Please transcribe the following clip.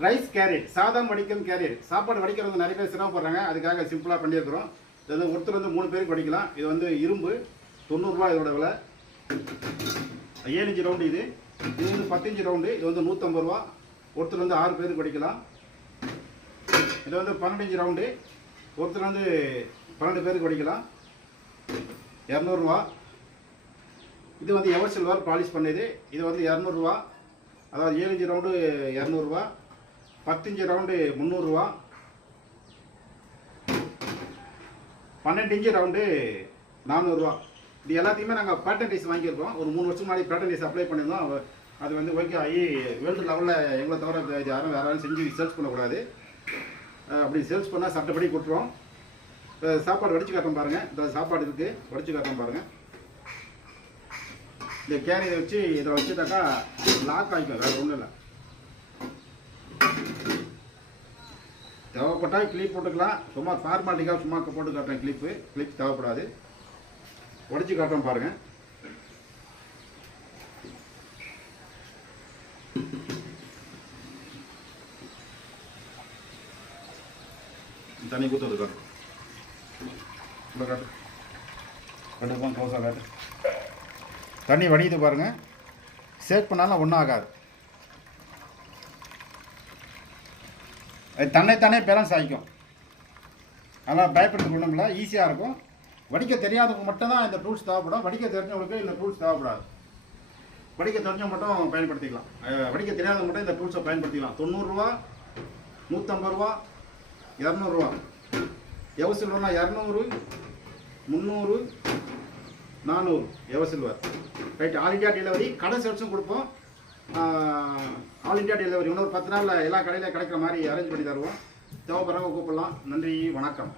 Rice carried, சாதம் வடிக்கும் carried. சாப்பாடு வடிக்கிறது நிறைய பேர் சிரமப்படுறாங்க, அதுக்காக சிம்பிளாக பண்ணியிருக்கிறோம். இது வந்து ஒருத்தர் வந்து 3 பேருக்கு வடிக்கலாம். இது வந்து இரும்பு 90 ரூபா இதோட விலை. 7 இன்ச் ரவுண்டு இது வந்து 10 இன்ச் ரவுண்டு. இது வந்து 150 ரூபா. ஒருத்தர் வந்து 6 பேருக்கு வடிக்கலாம். இது வந்து 12 இன்ச் ரவுண்டு. ஒருத்தர் வந்து 12 பேருக்கு வடிக்கலாம். 200 ரூபா. இது வந்து எவர் சில்வர் பாலிஷ் பண்ணது. இது வந்து 200 ரூபா. அதாவது 7 இன்ச் ரவுண்டு 200 ரூபா. 10 இன்ச் ரவுண்டு 300 ரூபா. 12 இன்ச் ரவுண்டு 400 ரூபா. இது எல்லாத்தையுமே நாங்கள் பேட்டன் ரைஸ் வாங்கியிருக்கோம். ஒரு 3 வருஷம் முன்னாடி பேட்டன் ரைஸ் அப்ளை பண்ணியிருந்தோம். அது வந்து ஓகே ஆகி வேர்ல்டு லெவலில் எங்களை தவிர யாரும் வேறு யாரும் செஞ்சு சேல்ஸ் பண்ணக்கூடாது. அப்படி சேல்ஸ் பண்ணால் சட்டப்படி கொடுத்துருவோம். சாப்பாடு வடிச்சு காட்டுறோம் பாருங்கள். இந்த சாப்பாடு இருக்குது, வடிச்சு காட்டுறோம் பாருங்கள். இந்த கேரியை வச்சு இதை வச்சுட்டாக்கா லாக் ஆகிக்கும், வேறு ஒன்றும் இல்லை. தேவைப்பட்டால் கிளிப் போட்டுக்கலாம். சும்மா ஃபார்மாலிட்டிக்காக சும்மா போட்டு காட்டுறேன். கிளிப் தேவைப்படாது. உடச்சி காட்டுறோம் பாருங்கள். தண்ணி ஊற்றுறது காட்டு, இல்லை காட்டு, கண்டுப்பான் க்ளோஸாக காட்டு. தண்ணி வடியுது பாருங்கள். சேக் பண்ணாலும் ஒன்றும் ஆகாது. அது தன்னைத்தானே பேலன்ஸ் ஆகிக்கும். அதனால் பயப்படுறது ஒன்றும் இல்லை, ஈஸியாக இருக்கும். வடிக்க தெரியாதவங்க மட்டும்தான் இந்த டூல்ஸ் தேவைப்படும். வடிக்க தெரிஞ்சவங்களுக்கு இந்த டூல்ஸ் தேவைப்படாது. வடிக்க தெரிஞ்சவங்க மட்டும் பயன்படுத்திக்கலாம். வடிக்க தெரியாதவங்க மட்டும் இந்த டூல்ஸை பயன்படுத்திக்கலாம். 90 ரூபா, 150 ரூபா, 200 ரூபா. எவர் சில்வர்னா 200, 300, 400 ever silver. Right. All India delivery, கடை சேல்ஸும் கொடுப்போம். ஆல் இண்டியா டெலிவரி இன்னொரு 10 நாளில் எல்லா கடையிலையும் கிடைக்கிற மாதிரி அரேஞ்ச் பண்ணி தருவோம். தேவைப்படுறவங்க கூப்பிடலாம். நன்றி, வணக்கம்.